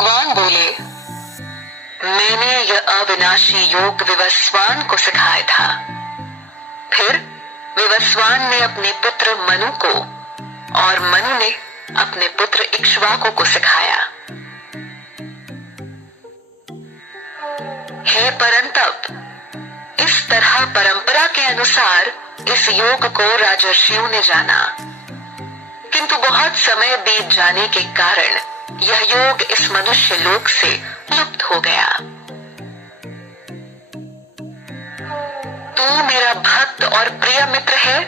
भगवान बोले, मैंने यह अविनाशी योग विवस्वान को सिखाया था। फिर विवस्वान ने अपने पुत्र मनु को और मनु ने अपने पुत्र इक्ष्वाकु को सिखाया। हे परंतप, इस तरह परंपरा के अनुसार इस योग को राजर्षियों ने जाना, किंतु बहुत समय बीत जाने के कारण यह योग इस मनुष्य लोक से लुप्त हो गया। तू मेरा भक्त और प्रिय मित्र है,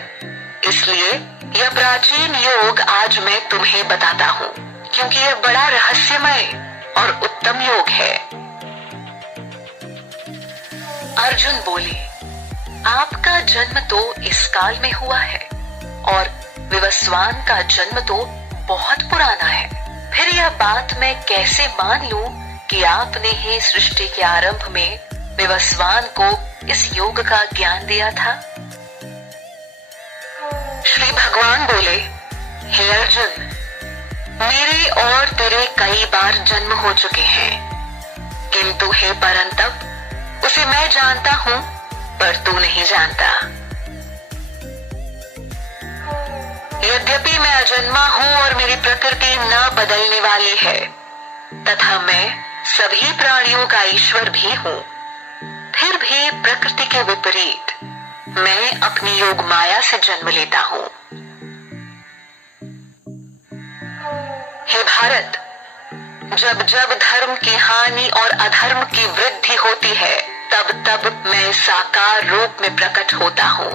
इसलिए यह प्राचीन योग आज मैं तुम्हें बताता हूँ, क्योंकि यह बड़ा रहस्यमय और उत्तम योग है। अर्जुन बोले, आपका जन्म तो इस काल में हुआ है और विवस्वान का जन्म तो बहुत पुराना है। फिर यह बात मैं कैसे मान लूं कि आपने ही सृष्टि के आरंभ में विवस्वान को इस योग का ज्ञान दिया था? श्री भगवान बोले, हे अर्जुन, मेरे और तेरे कई बार जन्म हो चुके हैं, किंतु हे परंतप, उसे मैं जानता हूँ पर तू नहीं जानता। यद्यपि मैं अजन्मा हूँ और मेरी प्रकृति न बदलने वाली है, तथा मैं सभी प्राणियों का ईश्वर भी हूँ, फिर भी प्रकृति के विपरीत मैं अपनी योग माया से जन्म लेता हूँ। हे भारत, जब जब धर्म की हानि और अधर्म की वृद्धि होती है, तब तब मैं साकार रूप में प्रकट होता हूँ।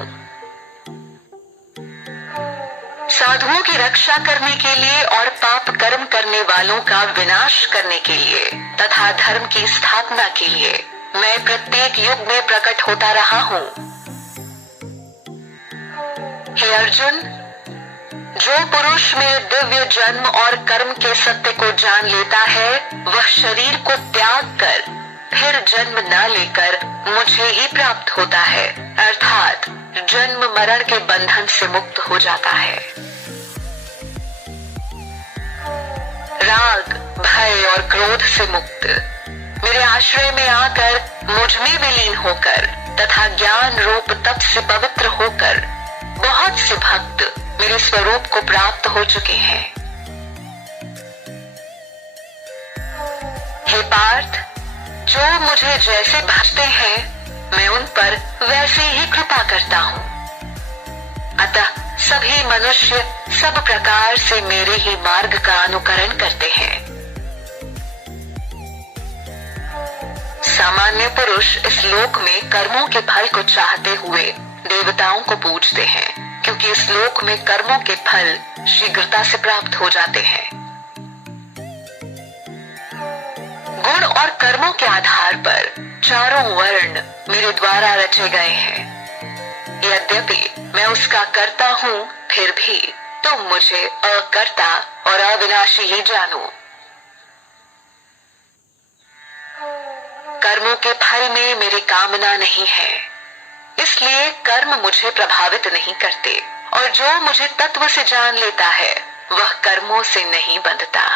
साधुओं की रक्षा करने के लिए और पाप कर्म करने वालों का विनाश करने के लिए तथा धर्म की स्थापना के लिए मैं प्रत्येक युग में प्रकट होता रहा हूँ। हे अर्जुन, जो पुरुष मेरे दिव्य जन्म और कर्म के सत्य को जान लेता है, वह शरीर को त्याग कर फिर जन्म न लेकर मुझे ही प्राप्त होता है, अर्थात जन्म मरण के बंधन से मुक्त हो जाता है। राग, भय और क्रोध से मुक्त मेरे आश्रय में आकर मुझ में विलीन होकर तथा ज्ञान रूप तप से पवित्र होकर बहुत से भक्त मेरे स्वरूप को प्राप्त हो चुके हैं। हे पार्थ, जो मुझे जैसे भजते हैं, मैं उन पर वैसे ही कृपा करता हूँ। अतः सभी मनुष्य सब प्रकार से मेरे ही मार्ग का अनुकरण करते हैं। सामान्य पुरुष इस लोक में कर्मों के फल को चाहते हुए देवताओं को पूजते हैं, क्योंकि इस लोक में कर्मों के फल शीघ्रता से प्राप्त हो जाते हैं। गुण और कर्मों के आधार पर चारों वर्ण मेरे द्वारा रचे गए हैं। यद्यपि मैं उसका कर्ता हूँ, फिर भी तुम मुझे अकर्ता और अविनाशी ही जानो। कर्मों के फल में मेरी कामना नहीं है, इसलिए कर्म मुझे प्रभावित नहीं करते, और जो मुझे तत्व से जान लेता है वह कर्मों से नहीं बंधता।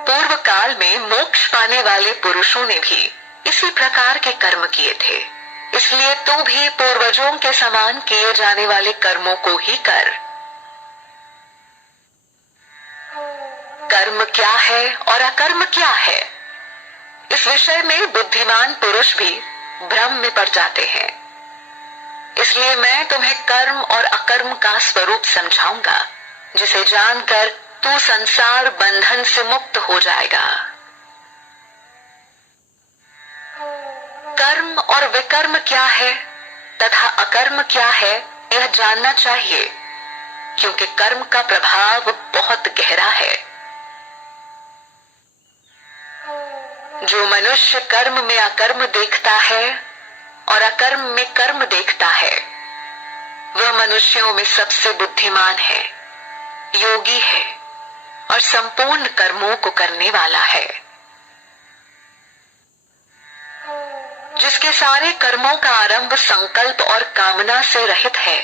पूर्व काल में मोक्ष पाने वाले पुरुषों ने भी इसी प्रकार के कर्म किए थे, इसलिए तू भी पूर्वजों के समान किए जाने वाले कर्मों को ही कर। कर्म क्या है और अकर्म क्या है, इस विषय में बुद्धिमान पुरुष भी भ्रम में पड़ जाते हैं। इसलिए मैं तुम्हें कर्म और अकर्म का स्वरूप समझाऊंगा, जिसे जानकर तू संसार बंधन से मुक्त हो जाएगा। कर्म और विकर्म क्या है तथा अकर्म क्या है, यह जानना चाहिए, क्योंकि कर्म का प्रभाव बहुत गहरा है। जो मनुष्य कर्म में अकर्म देखता है और अकर्म में कर्म देखता है, वह मनुष्यों में सबसे बुद्धिमान है, योगी है और संपूर्ण कर्मों को करने वाला है। जिसके सारे कर्मों का आरंभ संकल्प और कामना से रहित है,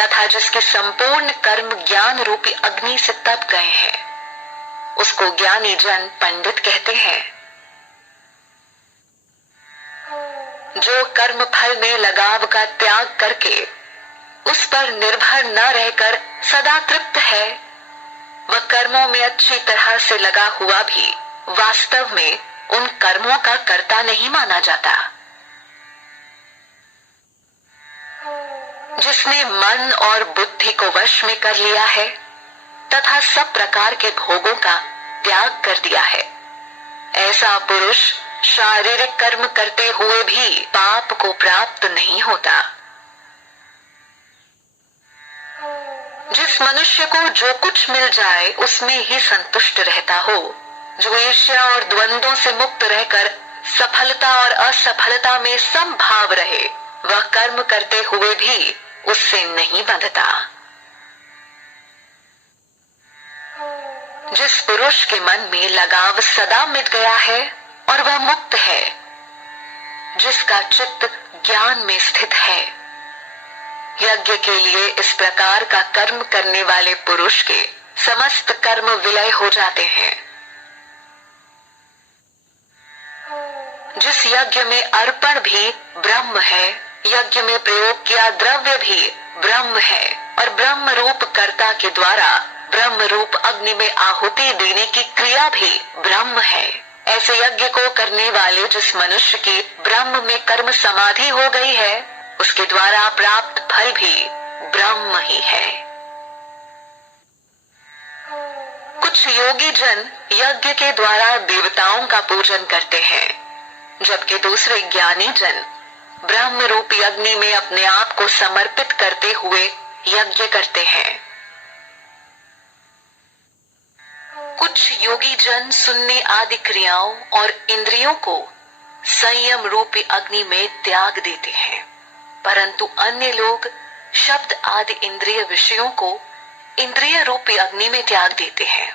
तथा जिसके संपूर्ण कर्म ज्ञान रूपी अग्नि से तप गए हैं, उसको ज्ञानी जन पंडित कहते हैं। जो कर्म फल में लगाव का त्याग करके उस पर निर्भर न रहकर सदा तृप्त है, वह कर्मों में अच्छी तरह से लगा हुआ भी वास्तव में उन कर्मों का कर्ता नहीं माना जाता। जिसने मन और बुद्धि को वश में कर लिया है तथा सब प्रकार के भोगों का त्याग कर दिया है, ऐसा पुरुष शारीरिक कर्म करते हुए भी पाप को प्राप्त नहीं होता। जिस मनुष्य को जो कुछ मिल जाए उसमें ही संतुष्ट रहता हो, जो ईर्ष्या और द्वंद्वों से मुक्त रहकर सफलता और असफलता में समभाव रहे, वह कर्म करते हुए भी उससे नहीं बंधता। जिस पुरुष के मन में लगाव सदा मिट गया है और वह मुक्त है, जिसका चित्त ज्ञान में स्थित है, यज्ञ के लिए इस प्रकार का कर्म करने वाले पुरुष के समस्त कर्म विलय हो जाते हैं। जिस यज्ञ में अर्पण भी ब्रह्म है, यज्ञ में प्रयोग किया द्रव्य भी ब्रह्म है और ब्रह्म रूप कर्ता के द्वारा ब्रह्म रूप अग्नि में आहुति देने की क्रिया भी ब्रह्म है, ऐसे यज्ञ को करने वाले जिस मनुष्य की ब्रह्म में कर्म समाधि हो गई है, उसके द्वारा प्राप्त फल भी ब्रह्म ही है। कुछ योगी जन यज्ञ के द्वारा देवताओं का पूजन करते हैं, जबकि दूसरे ज्ञानी जन ब्रह्म रूपी अग्नि में अपने आप को समर्पित करते हुए यज्ञ करते हैं। कुछ योगी जन सुनने आदि क्रियाओं और इंद्रियों को संयम रूपी अग्नि में त्याग देते हैं, परंतु अन्य लोग शब्द आदि इंद्रिय विषयों को इंद्रिय रूपी अग्नि में त्याग देते हैं।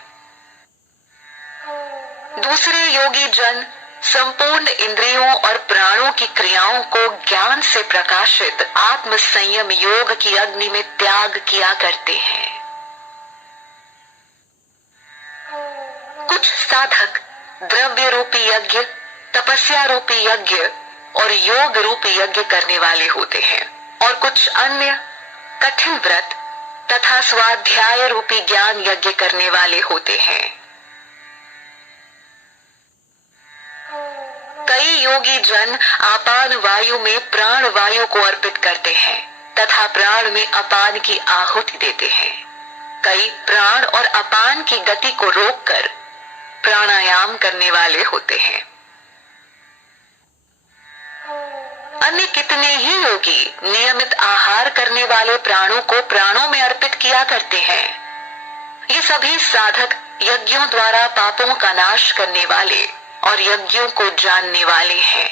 दूसरे योगी जन संपूर्ण इंद्रियों और प्राणों की क्रियाओं को ज्ञान से प्रकाशित आत्म संयम योग की अग्नि में त्याग किया करते हैं। कुछ साधक द्रव्य रूपी यज्ञ, तपस्या रूपी यज्ञ और योग रूपी यज्ञ करने वाले होते हैं, और कुछ अन्य कठिन व्रत तथा स्वाध्याय रूपी ज्ञान यज्ञ करने वाले होते हैं। कई योगी जन आपान वायु में प्राण वायु को अर्पित करते हैं तथा प्राण में अपान की आहुति देते हैं। कई प्राण और अपान की गति को रोककर प्राणायाम करने वाले होते हैं। अन्य कितने ही योगी नियमित आहार करने वाले प्राणों को प्राणों में अर्पित किया करते हैं। ये सभी साधक यज्ञों द्वारा पापों का नाश करने वाले और यज्ञों को जानने वाले हैं।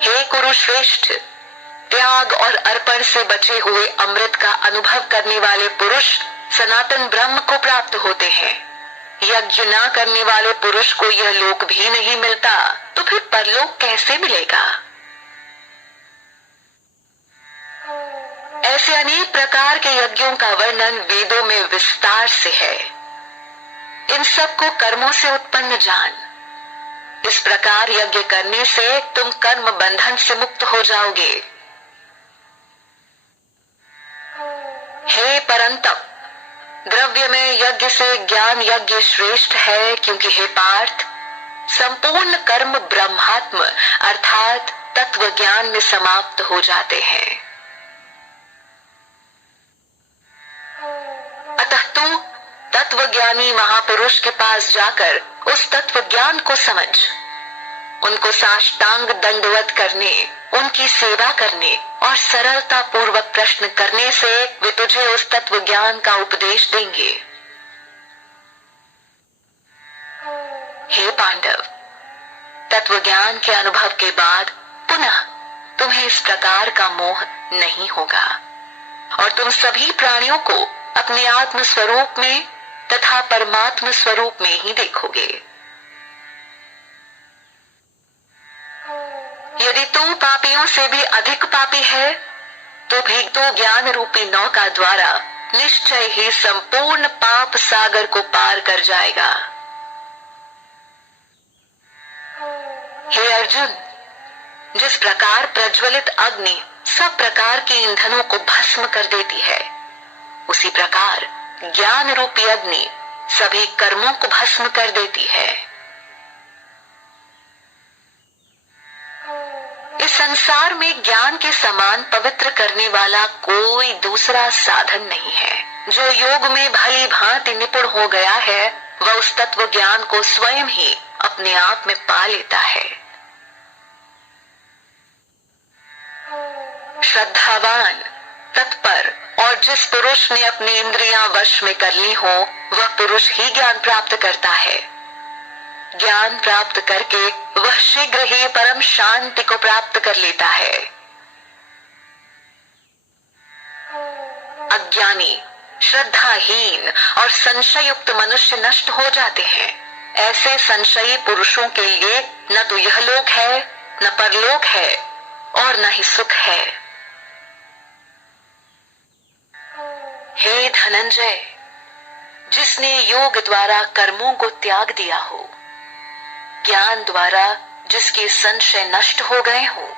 हे कुरुश्रेष्ठ, त्याग और अर्पण से बचे हुए अमृत का अनुभव करने वाले पुरुष सनातन ब्रह्म को प्राप्त होते हैं। यज्ञ न करने वाले पुरुष को यह लोक भी नहीं मिलता, तो फिर परलोक कैसे मिलेगा? ऐसे अनेक प्रकार के यज्ञों का वर्णन वेदों में विस्तार से है। इन सब को कर्मों से उत्पन्न जान। इस प्रकार यज्ञ करने से तुम कर्म बंधन से मुक्त हो जाओगे। हे परंतप, द्रव्य में यज्ञ से ज्ञान यज्ञ श्रेष्ठ है, क्योंकि हे पार्थ, संपूर्ण कर्म ब्रह्मात्म अर्थात तत्व ज्ञान में समाप्त हो जाते हैं। अतः तू तत्वज्ञानी महापुरुष के पास जाकर उस तत्व ज्ञान को समझ, उनको साष्टांग दंडवत करने, उनकी सेवा करने और सरलता पूर्वक प्रश्न करने से वे तुझे उस तत्व ज्ञान का उपदेश देंगे। हे पांडव, तत्व ज्ञान के अनुभव के बाद पुनः तुम्हें इस प्रकार का मोह नहीं होगा और तुम सभी प्राणियों को अपने आत्म स्वरूप में तथा परमात्म स्वरूप में ही देखोगे। यदि तू पापियों से भी अधिक पापी है तो भी तो ज्ञान रूपी नौका द्वारा निश्चय ही संपूर्ण पाप सागर को पार कर जाएगा। हे अर्जुन, जिस प्रकार प्रज्वलित अग्नि सब प्रकार के ईंधनों को भस्म कर देती है, उसी प्रकार ज्ञान रूपी अग्नि सभी कर्मों को भस्म कर देती है। इस संसार में ज्ञान के समान पवित्र करने वाला कोई दूसरा साधन नहीं है। जो योग में भली भांति निपुण हो गया है, वह उस तत्व ज्ञान को स्वयं ही अपने आप में पा लेता है। श्रद्धावान, तत्पर और जिस पुरुष ने अपनी इंद्रियां वश में कर ली हो, वह पुरुष ही ज्ञान प्राप्त करता है। ज्ञान प्राप्त करके वह शीघ्र ही परम शांति को प्राप्त कर लेता है। अज्ञानी, श्रद्धाहीन और संशयुक्त मनुष्य नष्ट हो जाते हैं। ऐसे संशयी पुरुषों के लिए न तो यह लोक है, न परलोक है और न ही सुख है। हे धनंजय, जिसने योग द्वारा कर्मों को त्याग दिया हो, ज्ञान द्वारा जिसके संशय नष्ट हो गए हो,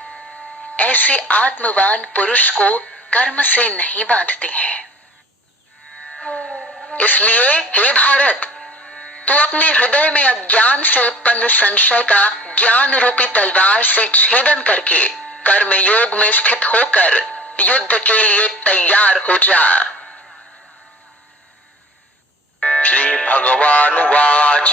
ऐसे आत्मवान पुरुष को कर्म से नहीं बांधते हैं। इसलिए हे भारत, तू अपने हृदय में अज्ञान से उत्पन्न संशय का ज्ञान रूपी तलवार से छेदन करके कर्म योग में स्थित होकर युद्ध के लिए तैयार हो जा। श्री भगवानुवाच।